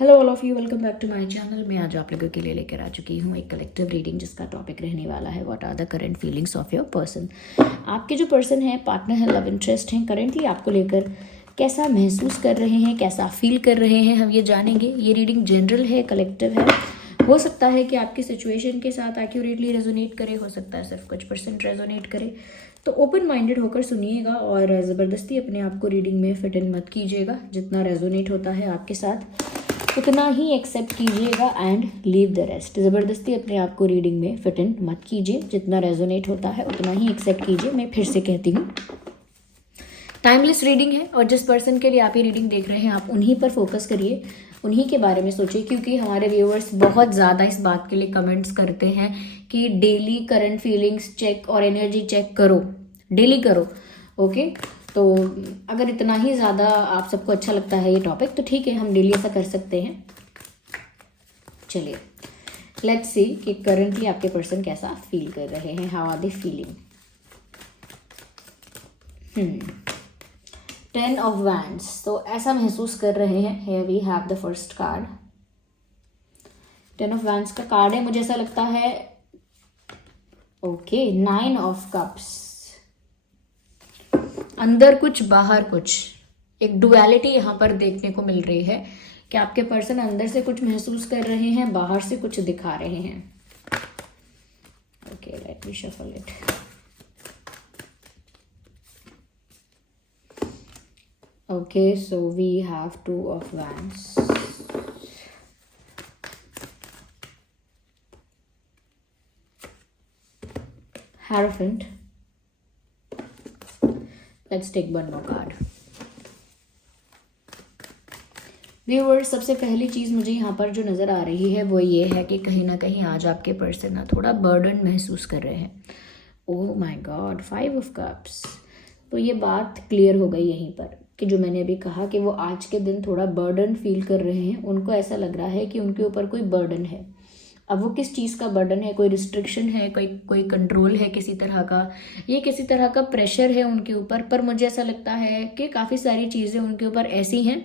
Hello all of you, welcome back to my channel. मैं आज आप लोगों के लिए लेकर आ चुकी हूँ एक कलेक्टिव रीडिंग जिसका टॉपिक रहने वाला है what are the current feelings of your person. आपके जो पर्सन है, पार्टनर है, लव इंटरेस्ट हैं, करेंटली आपको लेकर कैसा महसूस कर रहे हैं, कैसा फील कर रहे हैं, हम ये जानेंगे। ये रीडिंग जनरल है, कलेक्टिव है। हो सकता है कि आपकी सिचुएशन के साथ एक्यूरेटली रेजोनेट करे, हो सकता है सिर्फ कुछ परसेंट रेजोनेट करे। तो ओपन माइंडेड होकर सुनिएगा और ज़बरदस्ती अपने आप को रीडिंग में फिट इन मत कीजिएगा। जितना रेजोनेट होता है आपके साथ उतना ही एक्सेप्ट कीजिएगा एंड लीव द रेस्ट। ज़बरदस्ती अपने आप को रीडिंग में फिट इन मत कीजिए। जितना रेजोनेट होता है उतना ही एक्सेप्ट कीजिए। मैं फिर से कहती हूँ, टाइमलेस रीडिंग है और जिस पर्सन के लिए आप ये रीडिंग देख रहे हैं आप उन्हीं पर फोकस करिए, उन्हीं के बारे में सोचिए। क्योंकि हमारे व्यूअर्स बहुत ज़्यादा इस बात के लिए कमेंट्स करते हैं कि डेली करंट फीलिंग्स चेक और एनर्जी चेक करो, डेली करो। ओके, तो अगर इतना ही ज़्यादा आप सबको अच्छा लगता है ये टॉपिक तो ठीक है, हम डेली ऐसा कर सकते हैं। चलिए लेट्स सी कि करंटली आपके पर्सन कैसा फील कर रहे हैं। How are they feeling? 10 of wands, तो ऐसा महसूस कर रहे हैं। Here we have the first card. 10 of wands का कार्ड है, मुझे ऐसा लगता है। ओके, 9 ऑफ कप्स, अंदर कुछ बाहर कुछ, एक डुअलिटी यहाँ पर देखने को मिल रही है कि आपके पर्सन अंदर से कुछ महसूस कर रहे हैं, बाहर से कुछ दिखा रहे हैं। Okay, let me shuffle it. Okay, so we have 2 of wands, Hierophant. Let's take one more card. Viewers, सबसे पहली चीज़ मुझे यहाँ पर जो नज़र आ रही है वो ये है कि कहीं ना कहीं आज आपके पर्सन ना थोड़ा बर्डन महसूस कर रहे हैं। Oh my God, 5 of cups. तो ये बात क्लियर हो गई यहीं पर कि जो मैंने अभी कहा कि वो आज के दिन थोड़ा बर्डन फील कर रहे हैं। उनको ऐसा लग रहा है कि उनके ऊपर कोई बर्डन है। अब वो किस चीज़ का बर्डन है? कोई रिस्ट्रिक्शन है, कोई कंट्रोल है किसी तरह का, ये किसी तरह का प्रेशर है उनके ऊपर। पर मुझे ऐसा लगता है कि काफ़ी सारी चीज़ें उनके ऊपर ऐसी हैं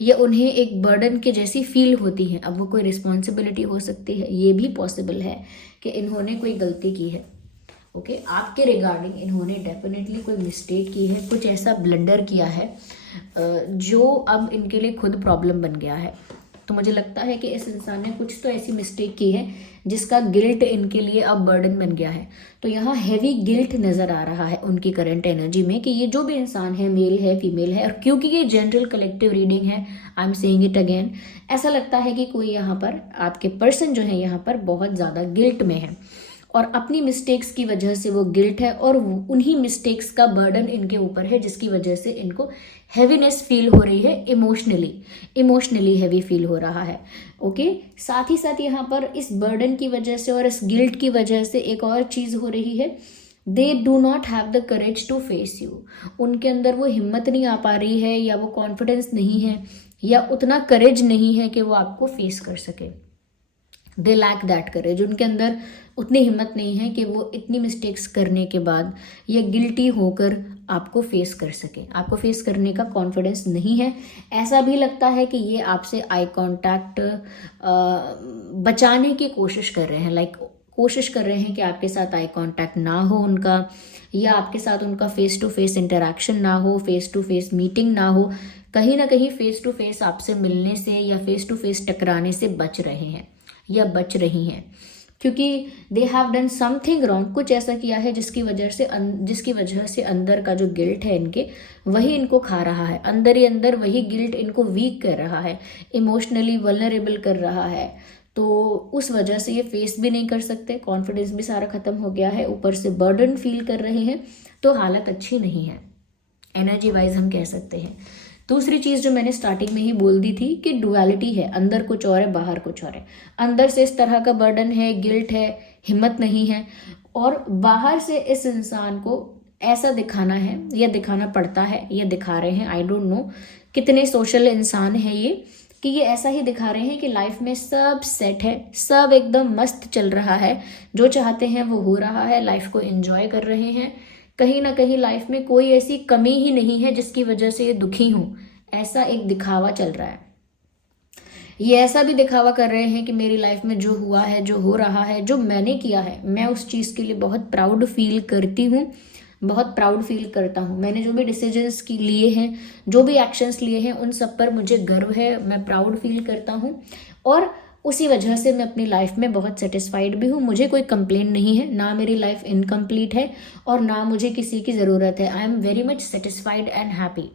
ये उन्हें एक बर्डन के जैसी फील होती हैं। अब वो कोई रिस्पॉन्सिबिलिटी हो सकती है, ये भी पॉसिबल है कि इन्होंने कोई गलती की है। ओके, आपके रिगार्डिंग इन्होंने डेफिनेटली कोई मिस्टेक की है, कुछ ऐसा ब्लंडर किया है जो अब इनके लिए खुद प्रॉब्लम बन गया है। तो मुझे लगता है कि इस इंसान ने कुछ तो ऐसी मिस्टेक की है जिसका गिल्ट इनके लिए अब बर्डन बन गया है। तो यहाँ हैवी गिल्ट नज़र आ रहा है उनकी करंट एनर्जी में कि ये जो भी इंसान है, मेल है, फीमेल है, और क्योंकि ये जनरल कलेक्टिव रीडिंग है, I am saying it again, ऐसा लगता है कि कोई यहाँ पर आपके पर्सन जो है यहाँ पर बहुत ज़्यादा गिल्ट में है और अपनी मिस्टेक्स की वजह से वो गिल्ट है और उन्हीं मिस्टेक्स का बर्डन इनके ऊपर है जिसकी वजह से इनको हैवीनेस फील हो रही है, इमोशनली हैवी फील हो रहा है। ओके, साथ ही साथ यहाँ पर इस बर्डन की वजह से और इस गिल्ट की वजह से एक और चीज़ हो रही है, they do not have the courage to face you. उनके अंदर वो हिम्मत नहीं आ पा रही है, या वो कॉन्फिडेंस नहीं है, या उतना करेज नहीं है कि वो आपको फेस कर सके। दे लैक दैट करेज, उनके अंदर उतनी हिम्मत नहीं है कि वो इतनी मिस्टेक्स करने के बाद ये गिल्टी होकर आपको फेस कर सके। आपको फेस करने का कॉन्फिडेंस नहीं है। ऐसा भी लगता है कि ये आपसे आई कांटेक्ट बचाने की कोशिश कर रहे हैं, लाइक कोशिश कर रहे हैं कि आपके साथ आई कांटेक्ट ना हो उनका, या आपके साथ उनका फेस टू फेस इंटरेक्शन ना हो, फेस टू फेस मीटिंग ना हो। कहीं ना कहीं फेस टू फेस आपसे मिलने से या फेस टू फेस टकराने से बच रहे हैं या बच रही हैं, क्योंकि they have done something wrong. कुछ ऐसा किया है जिसकी वजह से अंदर का जो गिल्ट है इनके, वही इनको खा रहा है। अंदर ही अंदर वही गिल्ट इनको वीक कर रहा है, इमोशनली वल्नरेबल कर रहा है। तो उस वजह से ये फेस भी नहीं कर सकते, कॉन्फिडेंस भी सारा खत्म हो गया है, ऊपर से बर्डन फील कर रहे हैं। तो हालत अच्छी नहीं है एनर्जी वाइज, हम कह सकते हैं। दूसरी चीज़ जो मैंने स्टार्टिंग में ही बोल दी थी कि डुअलिटी है, अंदर कुछ और है, बाहर कुछ और है। अंदर से इस तरह का बर्डन है, गिल्ट है, हिम्मत नहीं है, और बाहर से इस इंसान को ऐसा दिखाना है या दिखाना पड़ता है या दिखा रहे हैं। आई डोंट नो कितने सोशल इंसान है ये कि ये ऐसा ही दिखा रहे हैं कि लाइफ में सब सेट है, सब एकदम मस्त चल रहा है, जो चाहते हैं वो हो रहा है, लाइफ को एंजॉय कर रहे हैं। कहीं ना कहीं लाइफ में कोई ऐसी कमी ही नहीं है जिसकी वजह से ये दुखी हूँ, ऐसा एक दिखावा चल रहा है। ये ऐसा भी दिखावा कर रहे हैं कि मेरी लाइफ में जो हुआ है, जो हो रहा है, जो मैंने किया है, मैं उस चीज़ के लिए बहुत प्राउड फील करती हूँ, बहुत प्राउड फील करता हूँ। मैंने जो भी डिसीजंस की लिए हैं, जो भी एक्शंस लिए हैं, उन सब पर मुझे गर्व है, मैं प्राउड फील करता हूँ और उसी वजह से मैं अपनी लाइफ में बहुत सेटिस्फाइड भी हूँ। मुझे कोई कंप्लेन नहीं है, ना मेरी लाइफ इनकम्प्लीट है और ना मुझे किसी की ज़रूरत है। I am very much satisfied and happy.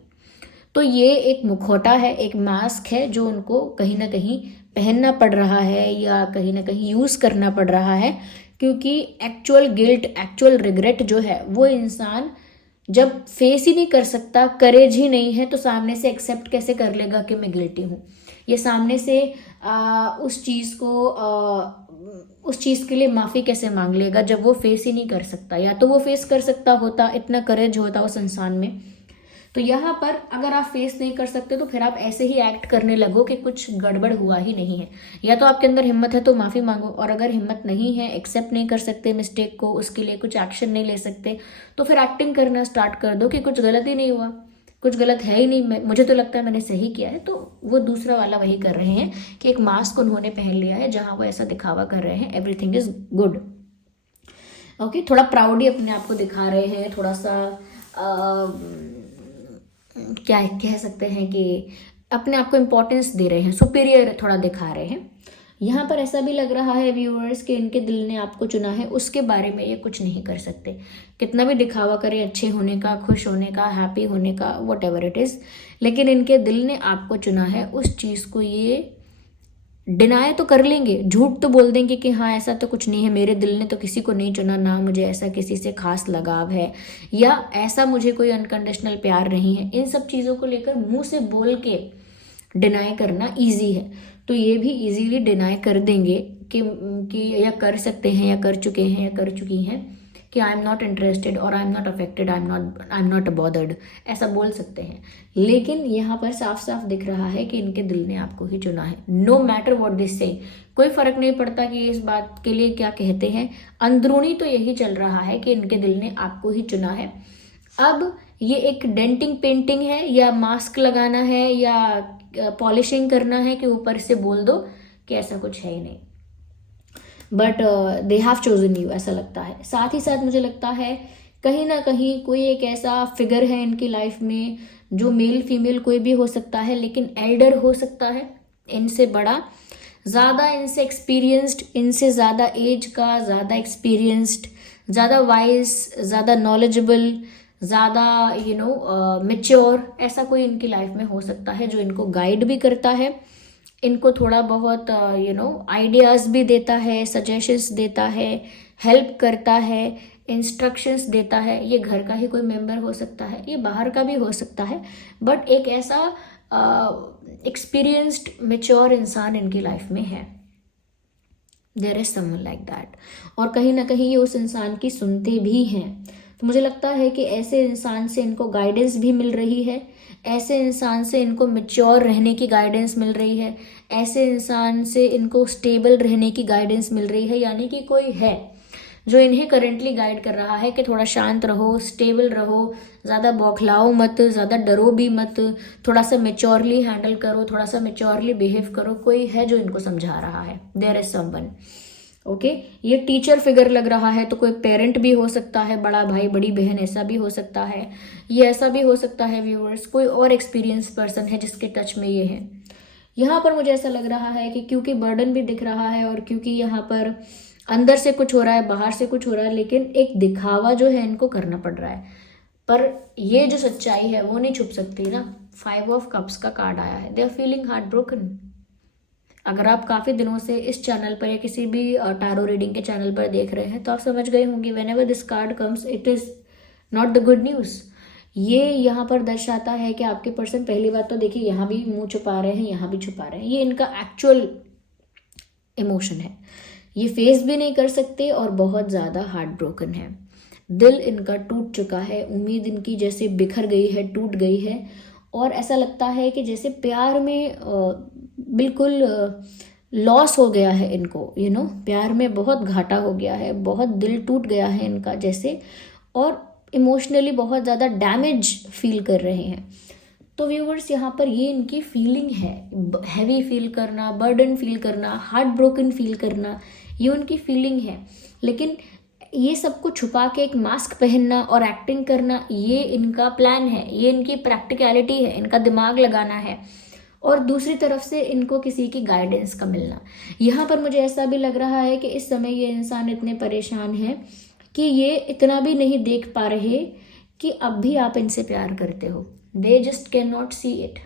तो ये एक मुखौटा है, एक मास्क है जो उनको कहीं ना कहीं पहनना पड़ रहा है या कहीं ना कहीं यूज़ करना पड़ रहा है, क्योंकि एक्चुअल गिल्ट, एक्चुअल रिग्रेट जो है वो इंसान जब फेस ही नहीं कर सकता, करेज ही नहीं है, तो सामने से एक्सेप्ट कैसे कर लेगा कि मैं गिल्टी हूँ। ये सामने से उस चीज़ को उस चीज़ के लिए माफ़ी कैसे मांग लेगा जब वो फेस ही नहीं कर सकता। या तो वो फेस कर सकता होता, इतना करेज होता उस इंसान में। तो यहाँ पर अगर आप फेस नहीं कर सकते तो फिर आप ऐसे ही एक्ट करने लगो कि कुछ गड़बड़ हुआ ही नहीं है। या तो आपके अंदर हिम्मत है तो माफ़ी मांगो, और अगर हिम्मत नहीं है, एक्सेप्ट नहीं कर सकते मिस्टेक को, उसके लिए कुछ एक्शन नहीं ले सकते, तो फिर एक्टिंग करना स्टार्ट कर दो कि कुछ गलत ही नहीं हुआ, कुछ गलत है ही नहीं, मुझे तो लगता है मैंने सही किया है। तो वो दूसरा वाला वही कर रहे हैं कि एक मास्क उन्होंने पहन लिया है जहाँ वो ऐसा दिखावा कर रहे हैं एवरीथिंग इज गुड। ओके, थोड़ा प्राउडी अपने आप को दिखा रहे हैं, थोड़ा सा क्या कह सकते हैं कि अपने आप को इम्पोर्टेंस दे रहे हैं, सुपीरियर थोड़ा दिखा रहे हैं। यहाँ पर ऐसा भी लग रहा है व्यूअर्स कि इनके दिल ने आपको चुना है, उसके बारे में ये कुछ नहीं कर सकते। कितना भी दिखावा करें अच्छे होने का, खुश होने का, हैप्पी होने का, वट एवर इट इज़, लेकिन इनके दिल ने आपको चुना है, उस चीज़ को ये डिनाई तो कर लेंगे, झूठ तो बोल देंगे कि हाँ ऐसा तो कुछ नहीं है, मेरे दिल ने तो किसी को नहीं चुना, ना मुझे ऐसा किसी से खास लगाव है, या ऐसा मुझे कोई अनकंडीशनल प्यार नहीं है। इन सब चीज़ों को लेकर मुंह से बोल के डिनाई करना इजी है, तो ये भी इजीली डिनाई कर देंगे कि या कर सकते हैं, या कर चुके हैं, या कर चुकी हैं कि आई एम नॉट इंटरेस्टेड और I am not affected, I am not bothered, ऐसा बोल सकते हैं। लेकिन यहाँ पर साफ साफ दिख रहा है कि इनके दिल ने आपको ही चुना है। नो मैटर व्हाट दे से, कोई फर्क नहीं पड़ता कि इस बात के लिए क्या कहते हैं, अंदरूनी तो यही चल रहा है कि इनके दिल ने आपको ही चुना है। अब ये एक डेंटिंग पेंटिंग है, या मास्क लगाना है, या पॉलिशिंग करना है कि ऊपर से बोल दो कि ऐसा कुछ है ही नहीं, but they have chosen you, ऐसा लगता है। साथ ही साथ मुझे लगता है कहीं ना कहीं कोई एक ऐसा फिगर है इनकी लाइफ में, जो मेल फीमेल कोई भी हो सकता है, लेकिन एल्डर हो सकता है, इनसे बड़ा, ज़्यादा इनसे एक्सपीरियंस्ड, इनसे ज़्यादा एज का, ज़्यादा एक्सपीरियंस्ड, ज़्यादा वाइज, ज़्यादा नॉलेजेबल, ज़्यादा मेच्योर, ऐसा कोई इनकी लाइफ में हो सकता है जो इनको गाइड भी करता है, इनको थोड़ा बहुत आइडियाज़ भी देता है, सजेशंस देता है, हेल्प करता है, इंस्ट्रक्शंस देता है। ये घर का ही कोई मेंबर हो सकता है, ये बाहर का भी हो सकता है, बट एक ऐसा एक्सपीरियंस्ड मेच्योर इंसान इनकी लाइफ में है। There is someone like that, और कहीं ना कहीं ये उस इंसान की सुनते भी हैं। तो मुझे लगता है कि ऐसे इंसान से इनको गाइडेंस भी मिल रही है, ऐसे इंसान से इनको मेच्योर रहने की गाइडेंस मिल रही है, ऐसे इंसान से इनको स्टेबल रहने की गाइडेंस मिल रही है। यानी कि कोई है जो इन्हें करेंटली गाइड कर रहा है कि थोड़ा शांत रहो, स्टेबल रहो, ज़्यादा बौखलाओ मत, ज़्यादा डरो भी मत, थोड़ा सा मेच्योरली हैंडल करो, थोड़ा सा मेच्योरली बिहेव करो। कोई है जो इनको समझा रहा है, देयर इज समवन। ओके, ये टीचर फिगर लग रहा है, तो कोई पेरेंट भी हो सकता है, बड़ा भाई बड़ी बहन, ऐसा भी हो सकता है। ये ऐसा भी हो सकता है व्यूअर्स, कोई और एक्सपीरियंस पर्सन है जिसके टच में ये है। यहाँ पर मुझे ऐसा लग रहा है कि क्योंकि बर्डन भी दिख रहा है, और क्योंकि यहाँ पर अंदर से कुछ हो रहा है, बाहर से कुछ हो रहा है, लेकिन एक दिखावा जो है इनको करना पड़ रहा है, पर ये जो सच्चाई है वो नहीं छुप सकती ना। 5 ऑफ कप्स का कार्ड आया है, they are feeling heartbroken. अगर आप काफ़ी दिनों से इस चैनल पर या किसी भी टैरो रीडिंग के चैनल पर देख रहे हैं तो आप समझ गए होंगे, when ever this card comes it is not the good news. ये यहाँ पर दर्शाता है कि आपके पर्सन, पहली बात तो देखिए यहाँ भी मुंह छुपा रहे हैं, यहाँ भी छुपा रहे हैं, ये इनका एक्चुअल इमोशन है, ये फेस भी नहीं कर सकते और बहुत ज़्यादा हार्ट ब्रोकन है। दिल इनका टूट चुका है, उम्मीद इनकी जैसे बिखर गई है, टूट गई है, और ऐसा लगता है कि जैसे प्यार में बिल्कुल लॉस हो गया है इनको, प्यार में बहुत घाटा हो गया है, बहुत दिल टूट गया है इनका जैसे, और इमोशनली बहुत ज़्यादा डैमेज फील कर रहे हैं। तो व्यूवर्स यहाँ पर ये इनकी फीलिंग है, हैवी फील करना, बर्डन फील करना, हार्ट ब्रोकन फील करना, ये उनकी फीलिंग है। लेकिन ये सबको छुपा के एक मास्क पहनना और एक्टिंग करना, ये इनका प्लान है, ये इनकी प्रैक्टिकलिटी है, इनका दिमाग लगाना है। और दूसरी तरफ से इनको किसी की गाइडेंस का मिलना। यहाँ पर मुझे ऐसा भी लग रहा है कि इस समय ये इंसान इतने परेशान है कि ये इतना भी नहीं देख पा रहे कि अब भी आप इनसे प्यार करते हो। They just can not see it,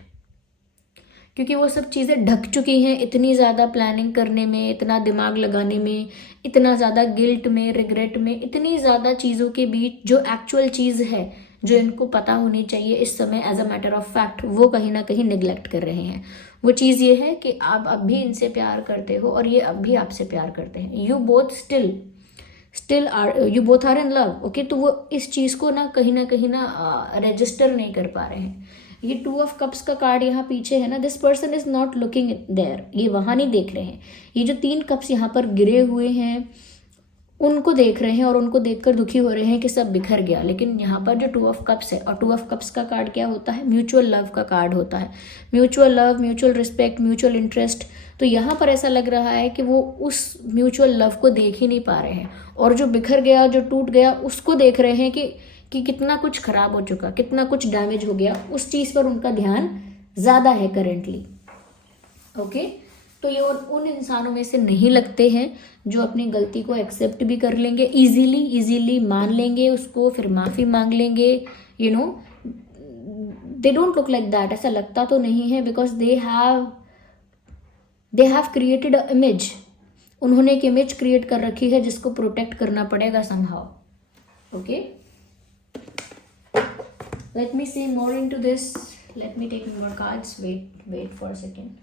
क्योंकि वो सब चीज़ें ढक चुकी हैं इतनी ज़्यादा प्लानिंग करने में, इतना दिमाग लगाने में, इतना ज़्यादा गिल्ट में, रिग्रेट में, इतनी ज़्यादा चीज़ों के बीच जो एक्चुअल चीज़ है, जो इनको पता होनी चाहिए इस समय as a matter of fact, वो कहीं ना कहीं निगलेक्ट कर रहे हैं। वो चीज़ ये है कि आप अब भी इनसे प्यार करते हो और ये अब भी आपसे प्यार करते हैं। You both you both are in love, okay. तो वो इस चीज़ को ना कहीं ना रजिस्टर नहीं कर पा रहे हैं। ये 2 ऑफ कप्स का कार्ड यहाँ पीछे है ना, this person is not looking there, ये वहाँ नहीं देख रहे हैं। ये जो 3 कप्स यहाँ पर गिरे हुए हैं उनको देख रहे हैं और उनको देखकर दुखी हो रहे हैं कि सब बिखर गया। लेकिन यहाँ पर जो 2 ऑफ कप्स है, और 2 ऑफ कप्स का कार्ड क्या होता है, म्यूचुअल लव का कार्ड होता है। Mutual love, mutual respect, mutual interest. तो यहाँ पर ऐसा लग रहा है कि वो उस म्यूचुअल लव को देख ही नहीं पा रहे हैं, और जो बिखर गया, जो टूट गया, उसको देख रहे हैं कि कितना कुछ खराब हो चुका, कितना कुछ डैमेज हो गया, उस चीज़ पर उनका ध्यान ज़्यादा है करेंटली, ओके। तो ये उन इंसानों में से नहीं लगते हैं जो अपनी गलती को एक्सेप्ट भी कर लेंगे, इजीली मान लेंगे उसको, फिर माफ़ी मांग लेंगे, you know. They don't look like that, ऐसा लगता तो नहीं है, because they have created a image. उन्होंने एक इमेज क्रिएट कर रखी है जिसको प्रोटेक्ट करना पड़ेगा somehow, okay. Let me see more into this. Let me take more cards. Wait for a second.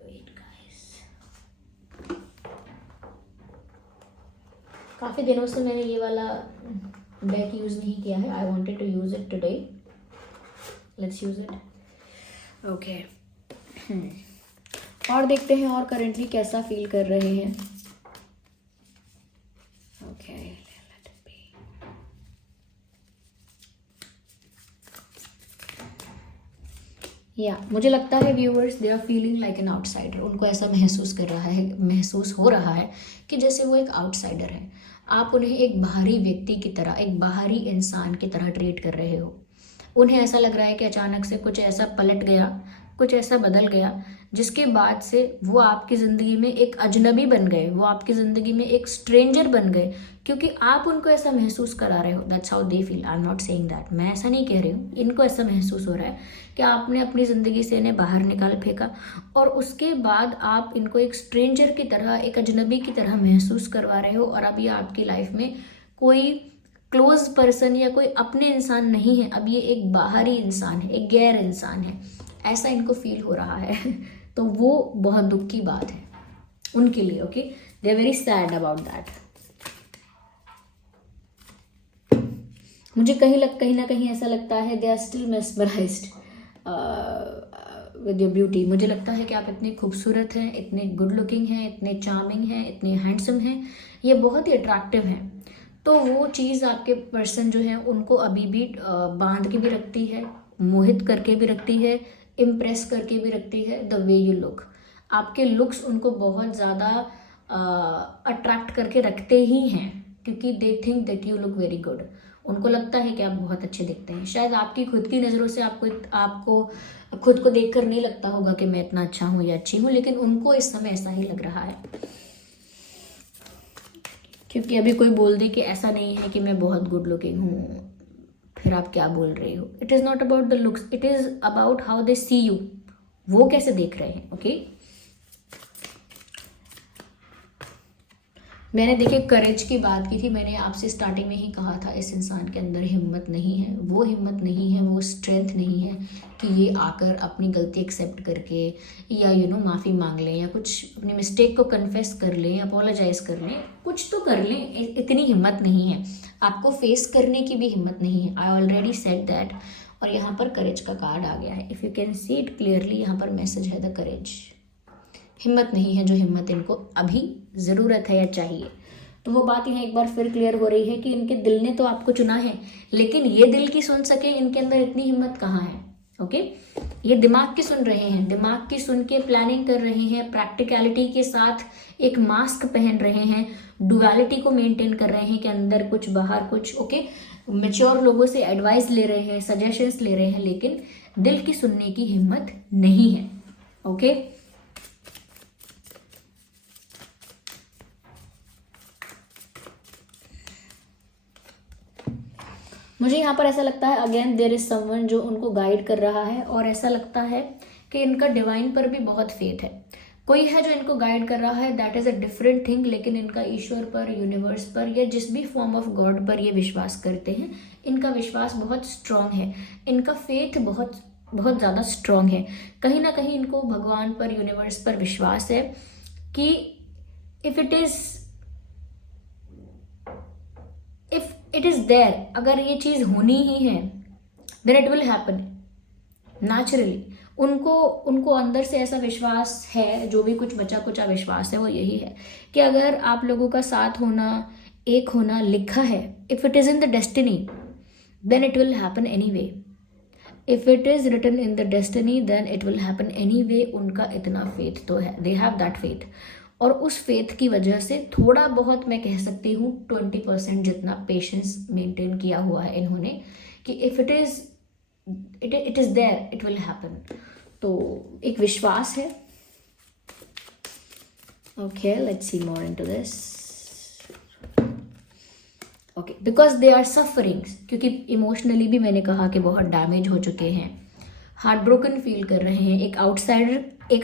Wait guys. काफ़ी दिनों से मैंने ये वाला डेक यूज़ नहीं किया है। I wanted to use it today. Let's use it. Okay. और देखते हैं और करंटली कैसा फील कर रहे हैं। Okay, let it be. मुझे लगता है viewers they are feeling like an outsider. उनको ऐसा महसूस हो रहा है कि जैसे वो एक आउटसाइडर है। आप उन्हें एक बाहरी व्यक्ति की तरह, एक बाहरी इंसान की तरह ट्रीट कर रहे हो। उन्हें ऐसा लग रहा है कि अचानक से कुछ ऐसा पलट गया, कुछ ऐसा बदल गया, जिसके बाद से वो आपकी ज़िंदगी में एक अजनबी बन गए, वो आपकी ज़िंदगी में एक स्ट्रेंजर बन गए, क्योंकि आप उनको ऐसा महसूस करा रहे हो। That's how they feel. I am not saying that, मैं ऐसा नहीं कह रही हूँ। इनको ऐसा महसूस हो रहा है कि आपने अपनी ज़िंदगी से इन्हें बाहर निकाल फेंका, और उसके बाद आप इनको एक स्ट्रेंजर की तरह, एक अजनबी की तरह महसूस करवा रहे हो। और अब ये आपकी लाइफ में कोई क्लोज पर्सन या कोई अपने इंसान नहीं है, अब ये एक बाहरी इंसान है, एक गैर इंसान है, ऐसा इनको फील हो रहा है। तो वो बहुत दुख की बात है उनके लिए, okay. They are very sad about that. मुझे कहीं ना कहीं ऐसा लगता है they are still mesmerised with your beauty. मुझे लगता है कि आप इतने खूबसूरत हैं, इतने गुड लुकिंग हैं, इतने चार्मिंग हैं, इतने हैंडसम हैं, ये बहुत ही अट्रैक्टिव हैं। तो वो चीज़ आपके पर्सन जो है उनको अभी भी बांध के भी रखती है, मोहित करके भी रखती है, इम्प्रेस करके भी रखती है। द वे यू लुक, आपके लुक्स उनको बहुत ज़्यादा अट्रैक्ट करके रखते ही हैं, क्योंकि they think that you look very good. उनको लगता है कि आप बहुत अच्छे दिखते हैं। शायद आपकी खुद की नज़रों से आपको खुद को देखकर नहीं लगता होगा कि मैं इतना अच्छा हूँ या अच्छी हूँ, लेकिन उनको इस समय ऐसा ही लग रहा है। क्योंकि अभी कोई बोल दे कि ऐसा नहीं है कि मैं बहुत गुड लुकिंग हूँ, फिर आप क्या बोल रहे हो। It is not about the looks, it is about how they see you, वो कैसे देख रहे हैं, ओके। मैंने देखिए करेज की बात की थी, मैंने आपसे स्टार्टिंग में ही कहा था इस इंसान के अंदर हिम्मत नहीं है। वो हिम्मत नहीं है, वो स्ट्रेंथ नहीं है कि ये आकर अपनी गलती एक्सेप्ट करके या माफ़ी मांग लें, या कुछ अपनी मिस्टेक को कन्फेस कर लें, अपोलोजाइज़ कर लें, कुछ तो कर लें। इतनी हिम्मत नहीं है, आपको फेस करने की भी हिम्मत नहीं है। I already said that. और यहाँ पर करेज का कार्ड आ गया है। If you can see it clearly, यहाँ पर मैसेज है द करेज। हिम्मत नहीं है, जो हिम्मत इनको अभी ज़रूरत है या चाहिए, तो वो बात यहाँ एक बार फिर क्लियर हो रही है कि इनके दिल ने तो आपको चुना है, लेकिन ये दिल की सुन सके इनके अंदर इतनी हिम्मत कहाँ है। ओके, ये दिमाग की सुन रहे हैं, दिमाग की सुन के प्लानिंग कर रहे हैं, प्रैक्टिकलिटी के साथ एक मास्क पहन रहे हैं, डुअलिटी को मेंटेन कर रहे हैं कि अंदर कुछ बाहर कुछ। ओके, मैच्योर लोगों से एडवाइस ले रहे हैं, सजेशंस ले रहे हैं, लेकिन दिल की सुनने की हिम्मत नहीं है। ओके, मुझे यहाँ पर ऐसा लगता है अगेन देयर इज समवन जो उनको गाइड कर रहा है, और ऐसा लगता है कि इनका डिवाइन पर भी बहुत फेथ है। कोई है जो इनको गाइड कर रहा है, that is a different thing, लेकिन इनका ईश्वर पर, यूनिवर्स पर या जिस भी फॉर्म ऑफ गॉड पर ये विश्वास करते हैं, इनका विश्वास बहुत स्ट्रांग है, इनका फेथ बहुत बहुत ज़्यादा स्ट्रांग है। कहीं ना कहीं इनको भगवान पर, यूनिवर्स पर विश्वास है कि इफ इट इज देयर, अगर ये चीज होनी ही है, then it will happen naturally. उनको अंदर से ऐसा विश्वास है, जो भी कुछ बचा कुचा विश्वास है वो यही है कि अगर आप लोगों का साथ होना, एक होना लिखा है, if it is in the destiny then it will happen anyway. If it is written in the destiny then it will happen anyway. उनका इतना फेथ तो है, दे हैव दैट फेथ, और उस फेथ की वजह से थोड़ा बहुत मैं कह सकती हूँ 20% जितना पेशेंस मेंटेन किया हुआ है इन्होंने, कि if it is there it will happen. तो एक विश्वास है। Okay, let's see more into this. Okay, because they are suffering, क्योंकि इमोशनली भी मैंने कहा कि बहुत डैमेज हो चुके हैं, हार्ट ब्रोकन फील कर रहे हैं, एक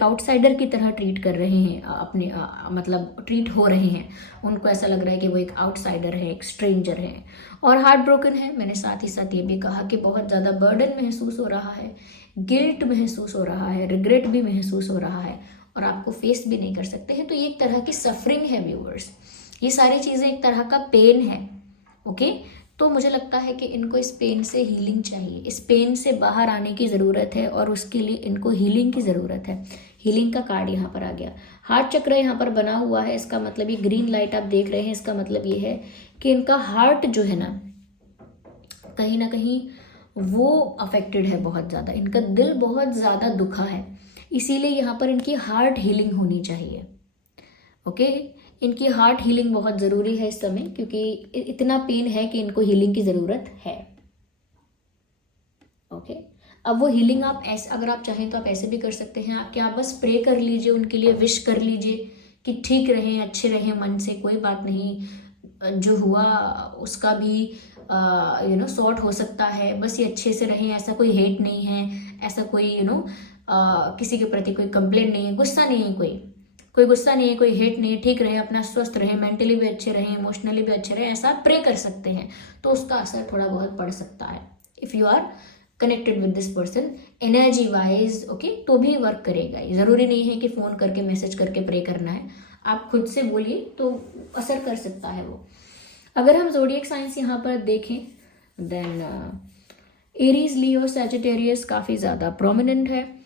आउटसाइडर की तरह ट्रीट कर रहे हैं अपने, मतलब ट्रीट हो रहे हैं। उनको ऐसा लग रहा है कि वो एक आउटसाइडर है, एक स्ट्रेंजर है, और हार्ट ब्रोकन है। मैंने साथ ही साथ ये भी कहा कि बहुत ज़्यादा बर्डन महसूस हो रहा है, गिल्ट महसूस हो रहा है, रिग्रेट भी महसूस हो रहा है, और आपको फेस भी नहीं कर सकते हैं। तो ये एक तरह की सफरिंग है व्यूअर्स, ये सारी चीज़ें एक तरह का पेन है। ओके, तो मुझे लगता है कि इनको इस पेन से हीलिंग चाहिए, इस पेन से बाहर आने की ज़रूरत है, और उसके लिए इनको हीलिंग की ज़रूरत है। हीलिंग का कार्ड यहाँ पर आ गया, हार्ट चक्र यहाँ पर बना हुआ है। इसका मतलब ये ग्रीन लाइट आप देख रहे हैं, इसका मतलब ये है कि इनका हार्ट जो है ना कहीं वो अफेक्टेड है बहुत ज़्यादा, इनका दिल बहुत ज़्यादा दुखा है, इसीलिए यहाँ पर इनकी हार्ट हीलिंग होनी चाहिए। ओके, इनकी हार्ट हीलिंग बहुत ज़रूरी है इस समय, क्योंकि इतना पेन है कि इनको हीलिंग की ज़रूरत है। ओके, अब वो हीलिंग आप ऐसे, अगर आप चाहें तो आप ऐसे भी कर सकते हैं कि आप बस प्रे कर लीजिए, उनके लिए विश कर लीजिए कि ठीक रहें, अच्छे रहें मन से, कोई बात नहीं, जो हुआ उसका भी सॉर्ट हो सकता है, बस ये अच्छे से रहें, ऐसा कोई हेट नहीं है, ऐसा कोई किसी के प्रति कोई कंप्लेंट नहीं है, गुस्सा नहीं है, कोई गुस्सा नहीं है, कोई हेट नहीं है, ठीक रहे, अपना स्वस्थ रहे, मेंटली भी अच्छे रहें, इमोशनली भी अच्छे रहें, ऐसा प्रे कर सकते हैं, तो उसका असर थोड़ा बहुत पड़ सकता है। If you are connected with this person energy wise, okay, तो भी वर्क करेगा। ज़रूरी नहीं है कि फ़ोन करके मैसेज करके प्रे करना है, आप खुद से बोलिए तो असर कर सकता है वो। अगर हम ज़ोडिएक साइंस यहाँ पर देखें, देन एरीज, लियो, सैजिटेरियस काफ़ी ज़्यादा प्रोमिनेंट है,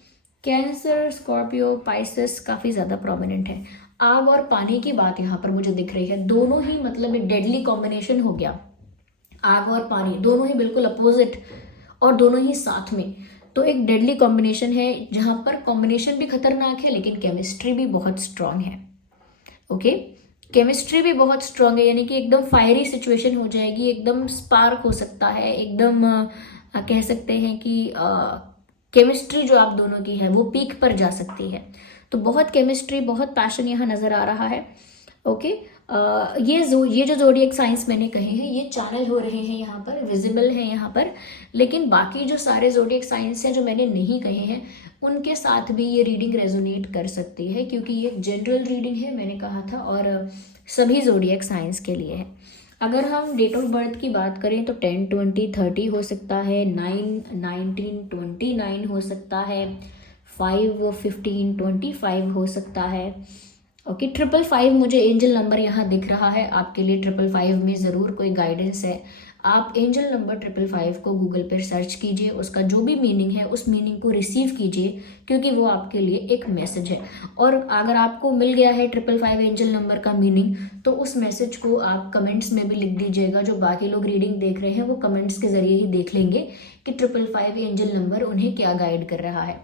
कैंसर, स्कॉर्पियो, पाइसेस काफ़ी ज़्यादा प्रोमिनेंट है। आग और पानी की बात यहाँ पर मुझे दिख रही है, दोनों ही मतलब एक डेडली कॉम्बिनेशन हो गया, आग और पानी दोनों ही बिल्कुल अपोजिट और दोनों ही साथ में, तो एक डेडली कॉम्बिनेशन है जहाँ पर कॉम्बिनेशन भी खतरनाक है लेकिन केमिस्ट्री भी बहुत स्ट्रांग है। ओके, केमिस्ट्री भी बहुत स्ट्रांग है, यानी कि एकदम फायरी सिचुएशन हो जाएगी, एकदम स्पार्क हो सकता है, एकदम कह सकते हैं कि केमिस्ट्री जो आप दोनों की है वो पीक पर जा सकती है। तो बहुत केमिस्ट्री, बहुत पैशन यहाँ नज़र आ रहा है। ओके, ये जो ज़ोडिएक साइंस मैंने कहे हैं ये चैनल हो रहे हैं यहाँ पर, विजिबल है यहाँ पर, लेकिन बाकी जो सारे ज़ोडिएक साइंस हैं जो मैंने नहीं कहे हैं उनके साथ भी ये रीडिंग रेजोनेट कर सकती है, क्योंकि ये जनरल रीडिंग है, मैंने कहा था, और सभी ज़ोडिएक साइंस के लिए है। अगर हम डेट ऑफ बर्थ की बात करें तो 10, 20, 30 हो सकता है, 9, 19, 29 हो सकता है, 5, 15, 25 हो सकता है। ओके, 555 मुझे एंजल नंबर यहाँ दिख रहा है, आपके लिए 555 में ज़रूर कोई गाइडेंस है। आप एंजल नंबर 555 को गूगल पर सर्च कीजिए, उसका जो भी मीनिंग है उस मीनिंग को रिसीव कीजिए, क्योंकि वो आपके लिए एक मैसेज है। और अगर आपको मिल गया है 555 एंजल नंबर का मीनिंग, तो उस मैसेज को आप कमेंट्स में भी लिख दीजिएगा। जो बाकी लोग रीडिंग देख रहे हैं वो कमेंट्स के जरिए ही देख लेंगे कि 555 एंजल नंबर उन्हें क्या गाइड कर रहा है।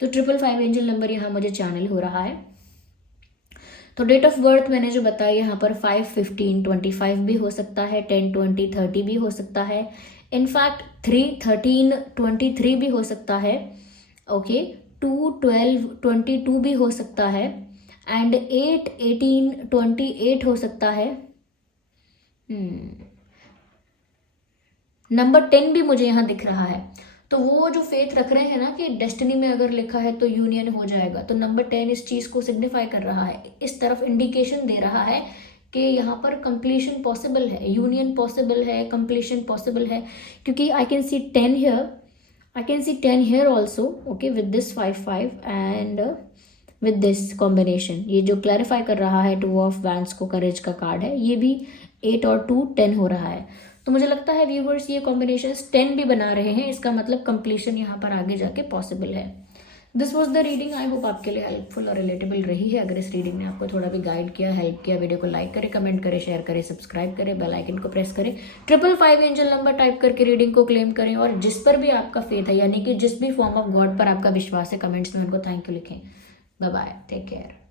तो 555 एंजल नंबर यहाँ मुझे चैनल हो रहा है। तो डेट ऑफ बर्थ मैंने जो बताया यहाँ पर 5, 15, 25 भी हो सकता है, 10, 20, 30 भी हो सकता है, इनफैक्ट 3, 13, 23 भी हो सकता है, ओके, 2, 12, 22 भी हो सकता है, एंड 8, 18, 28 हो सकता है। नंबर 10 भी मुझे यहाँ दिख रहा है। तो वो जो फेथ रख रहे हैं ना कि डेस्टिनी में अगर लिखा है तो यूनियन हो जाएगा, तो नंबर 10 इस चीज को सिग्निफाई कर रहा है, इस तरफ इंडिकेशन दे रहा है कि यहाँ पर कंप्लीशन पॉसिबल है, यूनियन पॉसिबल है, कंप्लीशन पॉसिबल है। क्योंकि I can see 10 here, I can see 10 here also, okay, with this 5 and with this combination. ये जो क्लैरिफाई कर रहा है 2 ऑफ वैंड्स को करेज का कार्ड है, ये भी 8 और 2 10 हो रहा है। तो मुझे लगता है व्यूवर्स ये कॉम्बिनेशन 10 भी बना रहे हैं, इसका मतलब कंप्लीशन यहाँ पर आगे जाके पॉसिबल है। This was the reading. I hope आपके लिए हेल्पफुल और रिलेटेबल रही है। अगर इस रीडिंग ने आपको थोड़ा भी गाइड किया, हेल्प किया, वीडियो को लाइक करें, कमेंट करें, शेयर करें, सब्सक्राइब करें, बेल आइकन को प्रेस करें, 555 एंजल नंबर टाइप करके रीडिंग को क्लेम करें, और जिस पर भी आपका फेथ है, यानी कि जिस भी फॉर्म ऑफ गॉड पर आपका विश्वास है, कमेंट्स में उनको थैंक यू लिखें। Bye bye, take care.